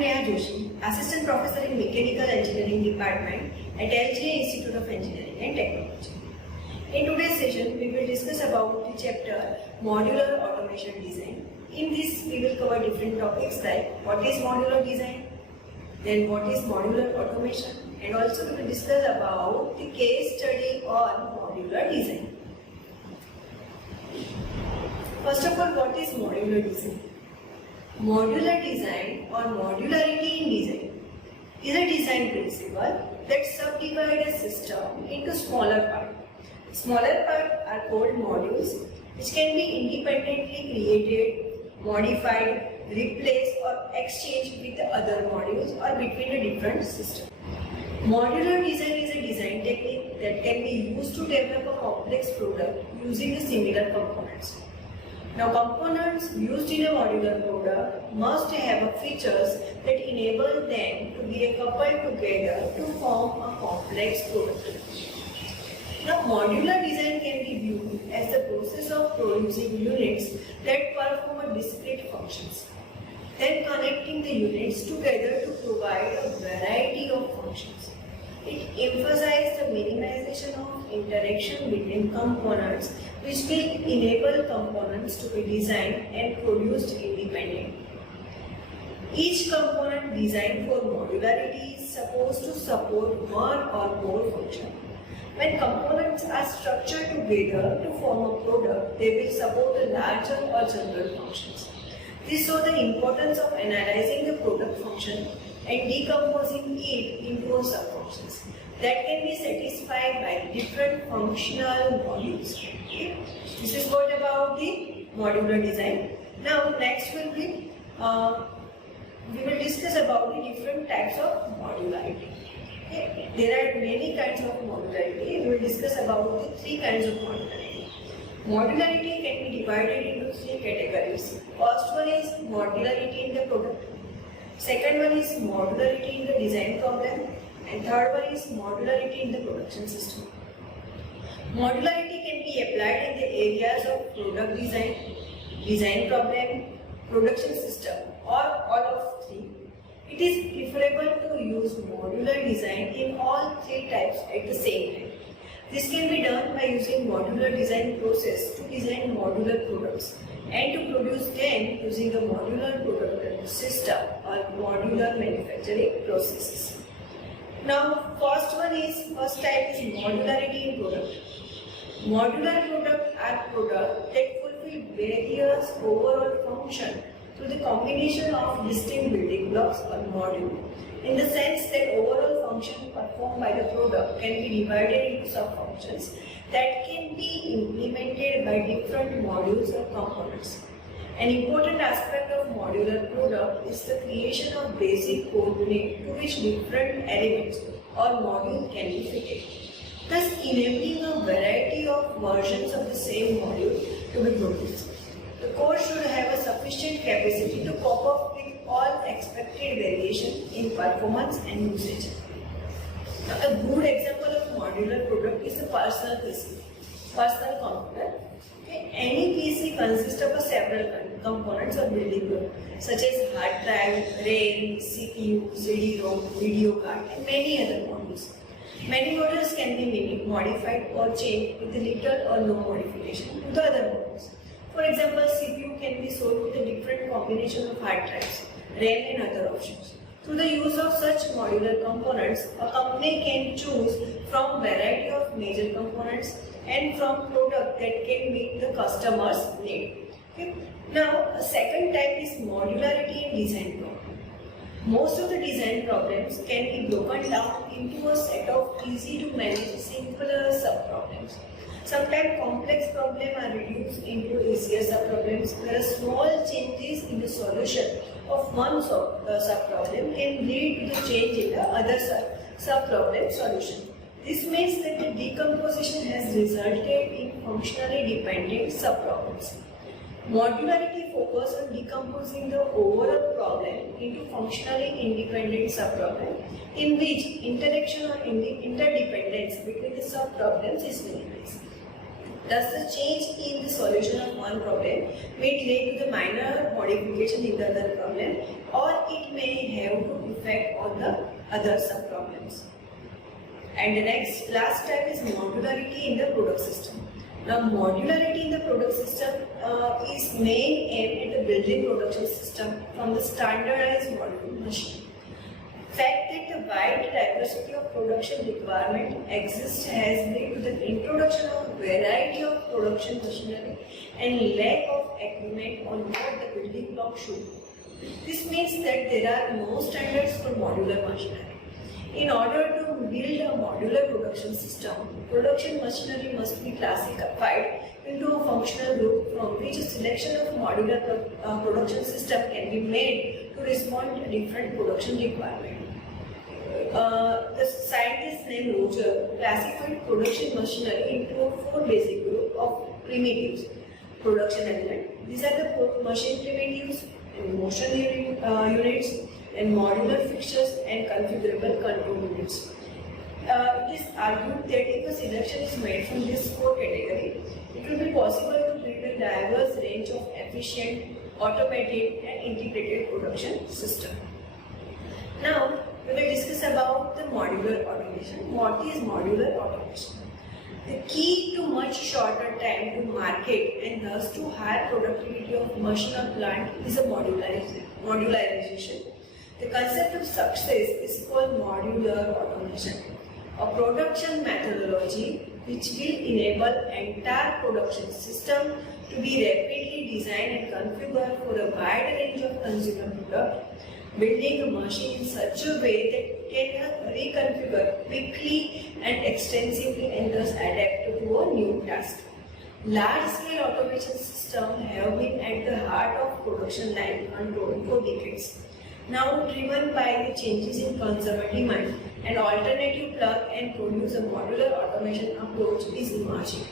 Neha Joshi, Assistant Professor in Mechanical Engineering Department at LGA Institute of Engineering and Technology. In today's session, we will discuss about the chapter Modular Automation Design. In this, we will cover different topics like what is modular design, then what is modular automation, and also we will discuss about the case study on modular design. First of all, what is modular design? Modular design or modularity in design is a design principle that subdivides a system into smaller parts. Smaller parts are called modules, which can be independently created, modified, replaced or exchanged with the other modules or between the different systems. Modular design is a design technique that can be used to develop a complex product using the similar components. Now, components used in a modular product must have features that enable them to be coupled together to form a complex product. Now, modular design can be viewed as the process of producing units that perform discrete functions, then connecting the units together to provide a variety of functions. It emphasizes the minimization of interaction between components, which will enable components to be designed and produced independently. Each component designed for modularity is supposed to support one or more functions. When components are structured together to form a product, they will support a larger or general functions. This shows the importance of analyzing the product function and decomposing it into sub-functions that can be satisfied by different functional modules. Okay? This is what about the modular design. Now next will be, we will discuss about the different types of modularity. Okay? There are many kinds of modularity. We will discuss about the three kinds of modularity. Modularity can be divided into three categories. First one is modularity in the product. Second one is modularity in the design problem. And third one is modularity in the production system. Modularity can be applied in the areas of product design, design problem, production system, or all of three. It is preferable to use modular design in all three types at the same time. This can be done by using modular design process to design modular products and to produce them using a modular product system or modular manufacturing processes. Now, first type is modularity in product. Modular products are products that fulfill various overall functions through the combination of distinct building blocks or modules, in the sense that overall function performed by the product can be divided into sub-functions that can be implemented by different modules or components. An important aspect of modular product is the creation of basic core unit to which different elements or modules can be fitted, thus enabling a variety of versions of the same module to be produced. The core should have a sufficient capacity to cope up with all expected variation in performance and usage. Now, a good example of modular product is a personal PC, personal computer. Okay. Any PC consists of several components or building blocks such as hard drive, RAM, CPU, CD-ROM, video card, and many other modules. Many modules can be modified or changed with little or no modification to the other modules. For example, CPU can be sold with a different combination of hard drives, RAM and other options. Through the use of such modular components, a company can choose from variety of major components and from product that can meet the customer's need. Okay. Now, a second type is modularity in design problem. Most of the design problems can be broken down into a set of easy to manage simpler sub-problems. Sometimes complex problems are reduced into easier sub-problems, where small changes in the solution of one sub-problem can lead to the change in the other sub-problem solution. This means that the decomposition has resulted in functionally dependent sub-problems. Modularity focuses on decomposing the overall problem into functionally independent sub-problems in which interaction or interdependence between the sub-problems is minimized. Thus, the change in the solution of one problem may lead to the minor modification in the other problem, or it may have to effect on the other sub-problems. And the last type is modularity in the product system. Now, modularity in the product system is main aim at the building production system from the standardized modular machine. Fact that the wide diversity of production requirement exists has led to the introduction of variety of production machinery and lack of agreement on what the building block should be. This means that there are no standards for modular machinery. In order to build a modular production system, production machinery must be classified into a functional group from which a selection of modular production system can be made to respond to different production requirements. The scientist named Roger classified production machinery into 4 basic groups of primitives production elements. These are the machine primitives and motion units and modular fixtures and configurable control units. It is argued that if a selection is made from this 4 categories, it will be possible to build a diverse range of efficient, automated and integrated production system. Now, we will discuss about the modular automation. What is modular automation? The key to much shorter time to market and thus to higher productivity of machine or plant is a modularization. The concept of success is called modular automation, a production methodology which will enable entire production system to be rapidly designed and configured for a wide range of consumer products, building a machine in such a way that it can reconfigure quickly and extensively and thus adapt to a new task. Large-scale automation systems have been at the heart of production line control for decades. Now driven by the changes in consumer demand, an alternative plug and produce a modular automation approach is emerging.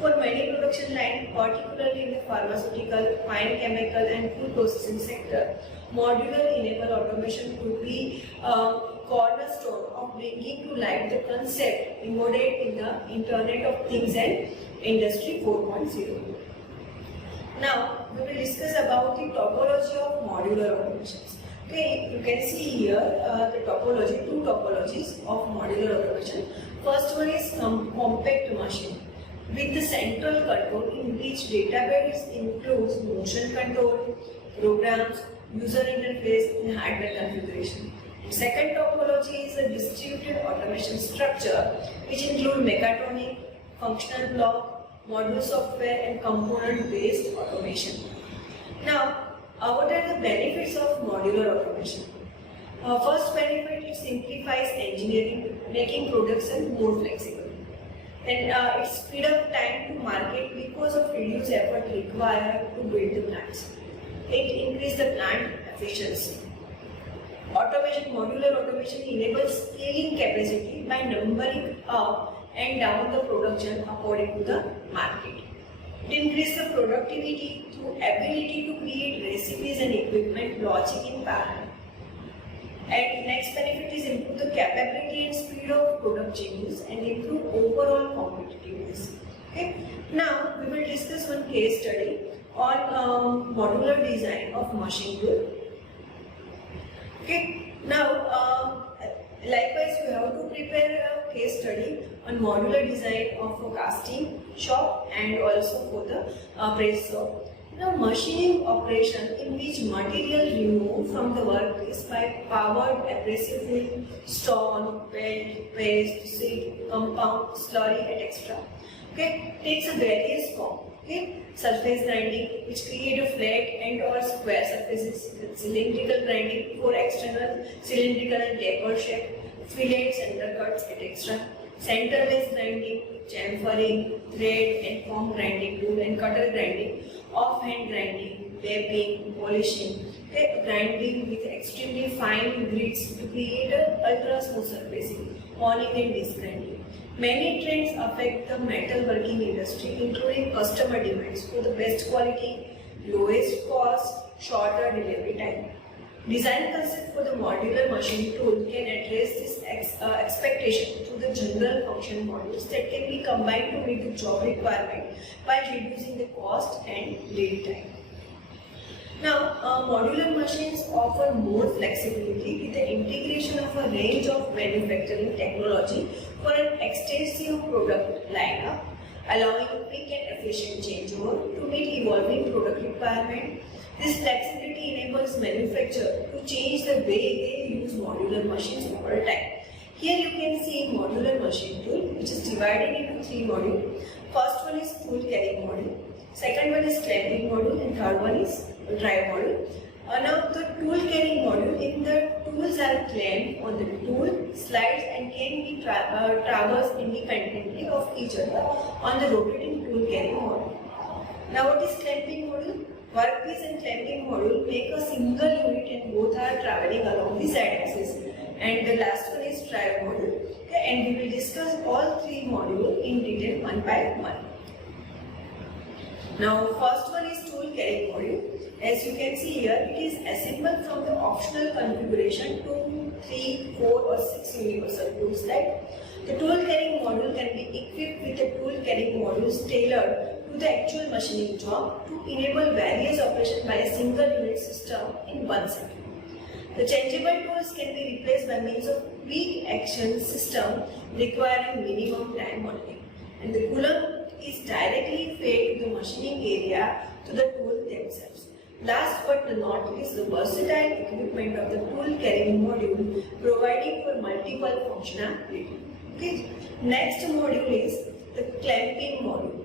For many production lines, particularly in the pharmaceutical, fine chemical and food processing sector, modular enabled automation could be a cornerstone of bringing to life the concept embodied in the Internet of Things and Industry 4.0. Now, we will discuss about the topology of modular automations. Okay, you can see here the topology, 2 topologies of modular automation. First one is compact machine with the central control in which database includes motion control, programs, user interface and hardware configuration. Second topology is a distributed automation structure which include mechatronic, functional block, module software and component based automation. Now, what are the benefits of modular automation? First benefit, it simplifies engineering, making production more flexible. And it speeds up time to market because of reduced effort required to build the plants. It increases the plant efficiency. Modular automation enables scaling capacity by numbering up and down the production according to the market. It increases the productivity through ability to create recipes and equipment logic in parallel. And next benefit is improve the capability and speed of product changes and improve overall competitiveness. Okay. Now we will discuss one case study on modular design of machine tool. Okay. Now likewise we have to prepare a case study on modular design of a casting shop and also for the press shop. Now, machining operation in which material removed from the workpiece by powered abrasive wheel, stone, weld, paste, seed, compound, slurry, etc. Okay, takes a various form. Okay, surface grinding, which create a flat and or square surfaces, cylindrical grinding for external cylindrical and tapered shape, fillets, undercuts, etc. Centerless grinding, chamfering, thread and form grinding tool and cutter grinding, offhand grinding, lapping, polishing, grinding with extremely fine grits to create an ultra smooth surfacing, honing and disc grinding. Many trends affect the metalworking industry, including customer demands for the best quality, lowest cost, shorter delivery time. Design concept for the modular machine tool can address this expectation through the general function modules that can be combined to meet the job requirement while reducing the cost and lead time. Now, modular machines offer more flexibility with the integration of a range of manufacturing technology for an extensive product lineup, allowing quick and efficient changeover to meet evolving product requirement. This flexibility enables manufacturers to change the way they use modular machines over time. Here you can see modular machine tool, which is divided into 3 modules. First one is tool carrying module, second one is clamping module, and third one is drive module. Now the tool carrying module, in the tools are clamped on the tool slides and can be traversed independently of each other on the rotating tool carrying module. Now what is clamping module? Workpiece and clamping module make a single unit and both are traveling along the z-axis. And the last one is drive module. Okay, and we will discuss all 3 modules in detail one by one. Now first one is tool carrying module. As you can see here, it is assembled from the optional configuration to 3, 4 or 6 universal tool slide. The tool carrying module can be equipped with the tool carrying modules tailored to the actual machining job to enable various operations by a single unit system in one setting. The changeable tools can be replaced by means of quick action system requiring minimum time modeling, and the coolant is directly fed to the machining area to the tool themselves. Last but not least, the versatile equipment of the tool carrying module providing for multiple functionality. Okay. Next module is the clamping module.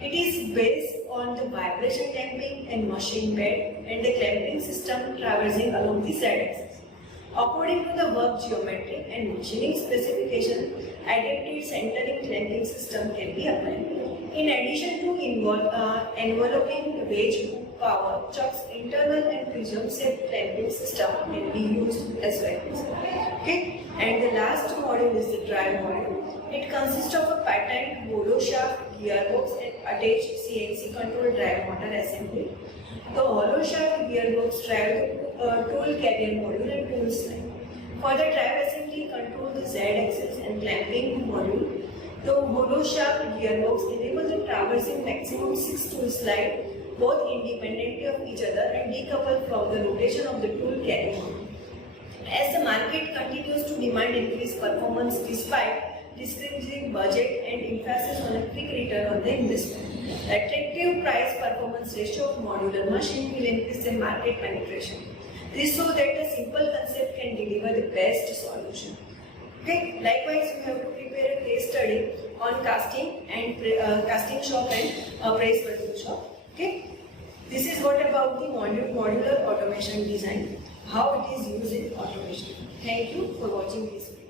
It is based on the vibration damping and machine bed and the clamping system traversing along the z-axis. According to the work geometry and machining specification, adapted centering clamping system can be applied. In addition to enveloping wedge hook power, chucks internal and prism shaped clamping system can be used as well. Okay. And the last module is the drive module. It consists of a patterned hollow shaft gearbox and attached CNC control drive motor assembly. The hollow shaft gearbox drive the tool carrier module and tool slide. For the drive assembly, control the z-axis and clamping module. The hollow shaft gearbox enables the traversing maximum 6 tool slides both independently of each other and decoupled from the rotation of the tool carrying module. As the market continues to demand increased performance despite discretionary budget and emphasis on a quick return on the investment, the attractive price-performance ratio of modular machine will increase the market penetration. This so that a simple concept can deliver the best solution. Okay. Likewise, you have to prepare a case study on casting and casting shop and press building shop. Okay. This is what about the modular automation design, how it is used in automation. Thank you for watching this video.